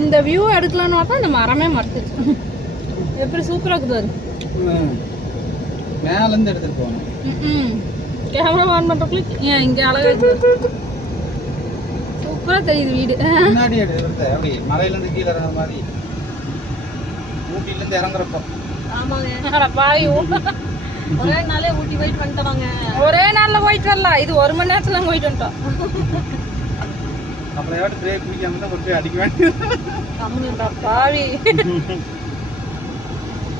இந்த வியூ எடுக்கலாம்னு பார்த்தா இந்த மரமே மறைச்சிருச்சு எப்படி சூப்பராக இருக்குது பாரு. ம். மேல இருந்து எடுத்துட்டு போகணும். ம் கேமரா ஆன் பண்ணுறக்குள்ள ஏன் இங்கே அழகாக சூப்பராக தெரியுது வீடு. முன்னாடி எடுத்து அப்படி மலையில இருந்து கீழே இறங்குற மாதிரி. ஊட்டில இருந்து இறங்குறப்போ. ஆமாங்க. பாவி ஒரே நாளே ஊட்டி போயிட்டு வந்துட்டோங்க ஒரே நாளில் போயிட்டு வரலாம். இது ஒரு மணி நேரத்தில் போயிட்டு வந்துட்டோம். அப்புறம் எவ்வளோ பிரேக் பிடிக்காம தான் கொண்டு போய் அடிக்க வேண்டியது. அட பாவி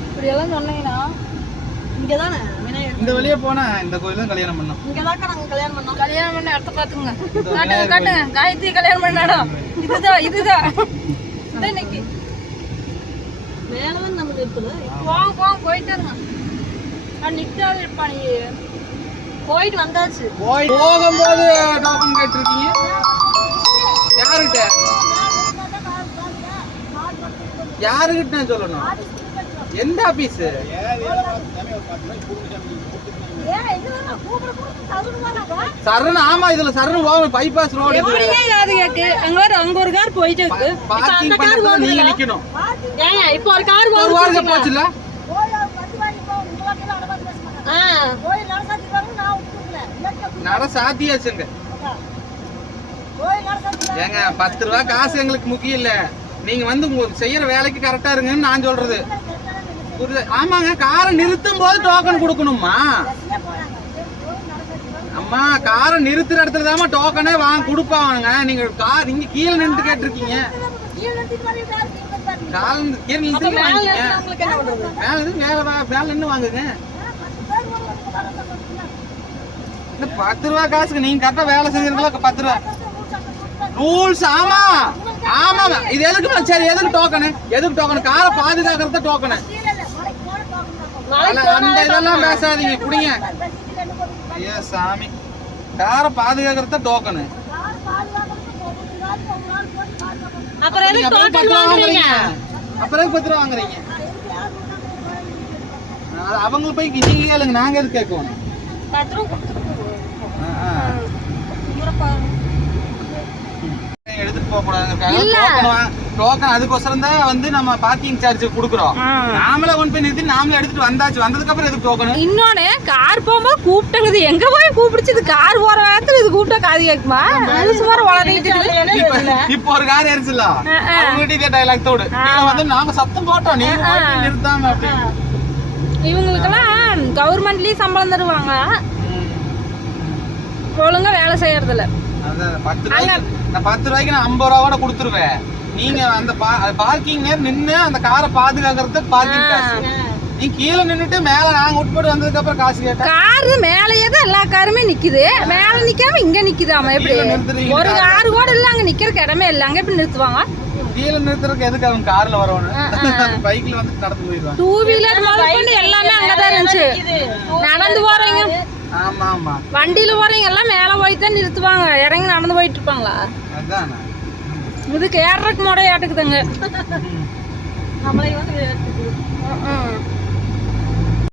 இப்படியெல்லாம் சொன்னீங்கன்னா இங்கே தானே விநாயகர் இந்த வழியே போனா இந்த கோயில் தான் கல்யாணம் பண்ணோம். இங்கே நாங்கள் கல்யாணம் பண்ணோம். கல்யாணம் பண்ண இடத்த பார்த்துங்க காட்டுங்க காட்டுங்க. காயத்ரி கல்யாணம் பண்ண இடம். இதுதான் இதுதான். இன்னைக்கு. மேலே தான் நம்ம இருக்குது போங்க போங்க போயிட்டு இருங்க நான் நிக்காது இருப்பான் நீ. போயிட்டு வந்தாச்சு. போய் போகும்போது டோக்கன் கேட்டிருக்கீங்க. யாருகிட்ட? யாருகிட்ட நான் சொல்லணும்? எந்த ஆபீஸ் சரண் ஆமா இதுல சரண் போகணும் பைபாஸ் ரோடு காது கேக்கு? அங்க ஒரு அங்க ஒரு கார் போயிட்டு இருக்கு. பார்க்கிங் பண்ணி நீங்க நிக்கணும். ஏங்க இப்போ ஒரு கார் ஒரு வாரம் போச்சுல? நட சாத்தியாச்சுங்க ஏங்க பத்து ரூபா காசு எங்களுக்கு முக்கியம் இல்ல. நீங்க வந்து உங்க செய்யற வேலைக்கு கரெக்டா இருங்கன்னு நான் சொல்றது. புரியுது? ஆமாங்க காரை நிறுத்தும் போது டோக்கன் கொடுக்கணுமா அம்மா காரை நிறுத்துற இடத்துல தான் டோக்கனே வாங்க கொடுப்பாங்க நீங்க கார் இங்க கீழே நின்று கேட்டிருக்கீங்க. கால் கீழே நிறுத்தி உங்களுக்கு மேல மேல மேல நின்று வாங்குங்க. இந்த பத்து ரூபா காசுக்கு நீங்க கரெக்டா வேலை செஞ்சிருக்கலாம் பத்து ரூபா. ரூல்ஸ் ஆமா. ஆமா இது எதுக்கு சரி எதுக்கு டோக்கனு எதுக்கு டோக்கன் காரை பாதுகாக்கிறது டோக்கனு அந்த இதெல்லாம் பேசாதீங்க குடிங்க. ஐயா சாமி. காரை பாதுகாக்கிறது டோக்கனு அப்புறம் எதுக்கு டோக்கன் வாங்குறீங்க? அப்புறம் பத்து ரூபா வாங்குறீங்க? அவங்க போய் நீங்க கேளுங்க நாங்க எதுக்கு கேட்கணும்? பத்து ரூபா போக டோக்கன் அதுக்கோசரம் தான் வந்து நம்ம பார்க்கிங் சார்ஜ் குடுக்குறோம். நாமளே கொண்டு போய் நிறுத்தி நாமளே எடுத்துட்டு வந்தாச்சு. வந்ததுக்கு அப்புறம் எதுக்கு டோக்கன் இன்னொன்னு கார் போகும்போது கூப்பிட்டங்குது எங்க போய் கூப்பிடுச்சு இது? கார் போற வேகத்துல இது கூப்பிட்டா காது கேக்குமா அது சுமார் வளரிட்டு இப்ப இப்போ ஒரு கார் ஏறிச்சுல. அவங்க இதே டைலாக் தோடு. வந்து நாங்க சத்தம் போட்டோம். நிறுத்தாம அப்படி இவங்களுக்கெல்லாம் கவர்மெண்ட்லயே சம்பளம் தருவாங்க. ஒழுங்கா வேலை செய்யறதில்ல. அதான் பத்து ரூபாய்க்கு நான் பத்து ரூபாய்க்கு நான் ஐம்பது ரூபா கூட கொடுத்துருவேன். நீங்க அந்த பார்க்கிங் நின்னு அந்த காரை பாதுகாக்கிறதுக்கு பார்க்கிங் காசு நீ கீழே நின்னுட்டு மேல நாங்க உட்பட்டு வந்ததுக்கு அப்புறம் காசு கேட்டா? கார் மேலேயே தான் எல்லா காருமே நிக்குது. மேல நிக்காம இங்க நிக்குதாமா எப்படி? ஒரு கார் கூட இல்ல அங்க நிக்கிறதுக்கு இடமே இல்ல. அங்க எப்படி நிறுத்துவாங்க? கீழே நிறுத்துறதுக்கு எதுக்கு அவங்க கார்ல வரணும் பைக்ல வந்து நடந்து போயிடுவாங்க டூ வீலர் முதற்கொண்டு எல்லாமே அங்கதான் இருந்துச்சு. நடந்து போறீங்க. வண்டியில போறீங்க எல்லாம் மேல போய் தான் நிறுத்துவாங்க. இறங்கி நடந்து போயிட்டு இருப்பாங்களா? அதான். இதுக்கு ஏறக்கு முறையாட்டுக்குதுங்க நம்மளை வந்து.